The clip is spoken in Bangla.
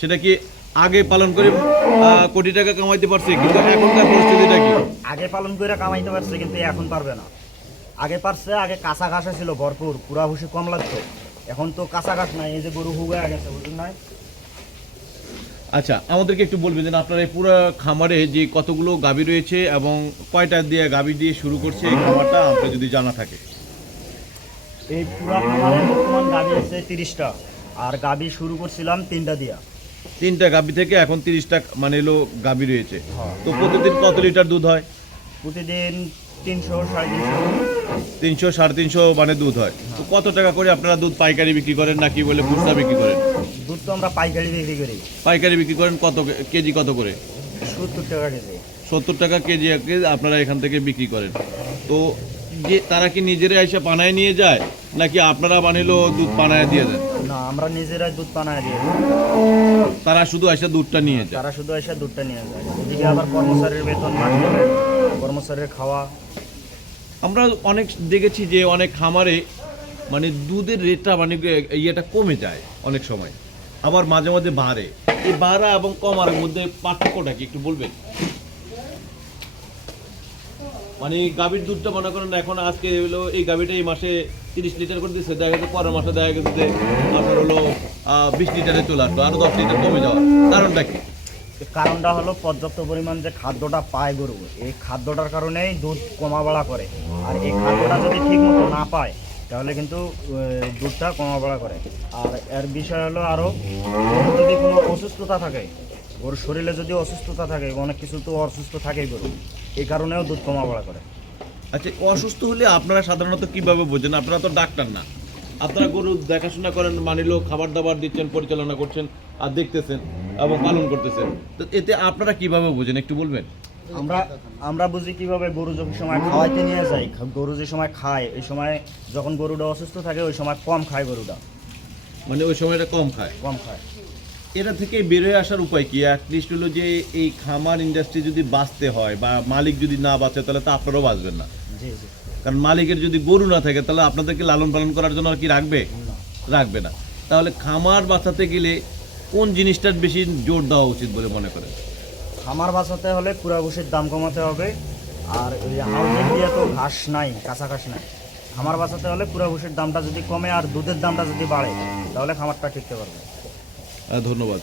সেটা কি আগে পালন করে কোটি টাকা কামাইতে পারছে কিন্তু এখনকার পরিস্থিতিটা কি? আগে পালন করে কামাইতে পারছে কিন্তু এখন পারবে না। আগে পারছে আগে কাঁচা ঘাসা ছিল ভরপুর পুরা ভুসি কম লাগতো। এখন তো কাঁচা ঘাস নাই এই যে গরু হুগা গেছে বুঝুন নাই? আচ্ছা আমাদেরকে একটু বলবেন যে আপনার এই পুরো খামারে যে কতগুলো গাভী রয়েছে এবং কয়টা দিয়ে গাভী দিয়ে শুরু করছে এই খামারটা আপনার যদি জানা থাকে। এই পুরা খামারে বর্তমান গাবি আছে তিরিশটা আর গাবি শুরু করছিলাম তিনটা দিয়া। তিনটা গাভী থেকে এখন তিরিশটা মানে এলো গাভী রয়েছে। তো প্রতিদিন কত লিটার দুধ হয়? প্রতিদিন তিনশো সাড়ে তিনশো। তিনশো সাড়ে তিনশো মানে দুধ হয়। তো কত টাকা করে আপনারা দুধ পাইকারি বিক্রি করেন নাকি বলে খুচরা বিক্রি করেন? দুধ তো আমরা পাইকারি বিক্রি করি। পাইকারি বিক্রি করেন কত কেজি কত করে? সত্তর টাকা কেজি। সত্তর টাকা কেজি আপনারা এখান থেকে বিক্রি করেন। তো যে তারা কি নিজেরাই এসে পানায় নিয়ে যায়? নাকি আপনারা বানিলো দুধ পানায় দিয়ে দেন? না আমরা নিজেরাই দুধ পানায় দিই। তারা শুধু এসে দুধটা নিয়ে যায়। তারা শুধু এসে দুধটা নিয়ে যায়। এদিকে আবার কর্মচারীর বেতন কর্মচারীর খাওয়া। আমরা অনেক দেখেছি যে অনেক খামারে মানে দুধের রেটটা মানে ইয়েটা কমে যায় অনেক সময়। আবার মাঝে মাঝে বাড়ে। এই বাড়া এবং কমার মধ্যে পার্থক্যটা কি একটু বলবেন? মানে গাভীর দুধটা মনে করেন এখন আজকে হলো এই গাভীটা এই মাসে তিরিশ লিটার করে দিচ্ছে দেখা গেছে পরের মাসে দেখা গেছে যে আপনার হলো বিশ লিটারে চলে আসলো, আরও দশ লিটার কমে যাওয়া কারণটা কি? কারণটা হলো পর্যাপ্ত পরিমাণ যে খাদ্যটা পায় গরু, এই খাদ্যটার কারণেই দুধ কমা বাড়া করে। আর এই খাদ্যটা যদি ঠিক মতো না পায়, তাহলে কিন্তু দুধটা কমা বাড়া করে। আর এর বিষয় হলো আরও যদি কোনো অসুস্থতা থাকে গরুর শরীরে যদি অসুস্থতা থাকে অনেক কিছু তো অসুস্থ থাকে গরু এই কারণেও দুধ কমা বাড়া করে। আচ্ছা অসুস্থ হলে আপনারা সাধারণত কীভাবে বোঝেন? আপনারা তো ডাক্তার না। আপনারা গরু দেখাশোনা করেন মানিলো খাবার দাবার দিচ্ছেন পরিচালনা করছেন আর দেখতেছেন এবং পালন করতেছেন। তো এতে আপনারা কীভাবে বোঝেন? একটু বলবেন। আমরা আমরা বুঝি কীভাবে গরু যখন সময় খাওয়াইতে নিয়ে যাই গরু যে সময় খায় ওই সময় যখন গরুটা অসুস্থ থাকে ওই সময় কম খায় গরুটা। মানে ওই সময়টা কম খায়। কম খায়। এটা থেকে বের হয়ে আসার উপায় কি? অ্যাটলিস্ট হলো যে এই খামার ইন্ডাস্ট্রি যদি বাঁচতে হয় বা মালিক যদি না বাঁচে তাহলে তো আপনারাও বাঁচবেন না। কারণ মালিকের যদি গরু না থাকে তাহলে আপনাদেরকে লালন পালন করার জন্য আর কি রাখবে। রাখবে না। তাহলে খামার বাঁচাতে গেলে কোন জিনিসটার বেশি জোর দেওয়া উচিত বলে মনে করেন? খামার বাঁচাতে হলে পুরা ঘুষের দাম কমাতে হবে। আর ওই তো ঘাস নাই কাঁচা ঘাস নাই। খামার বাঁচাতে হলে পুরা ঘুষের দামটা যদি কমে আর দুধের দামটা যদি বাড়ে তাহলে খামারটা টিকতে পারবে। ধন্যবাদ।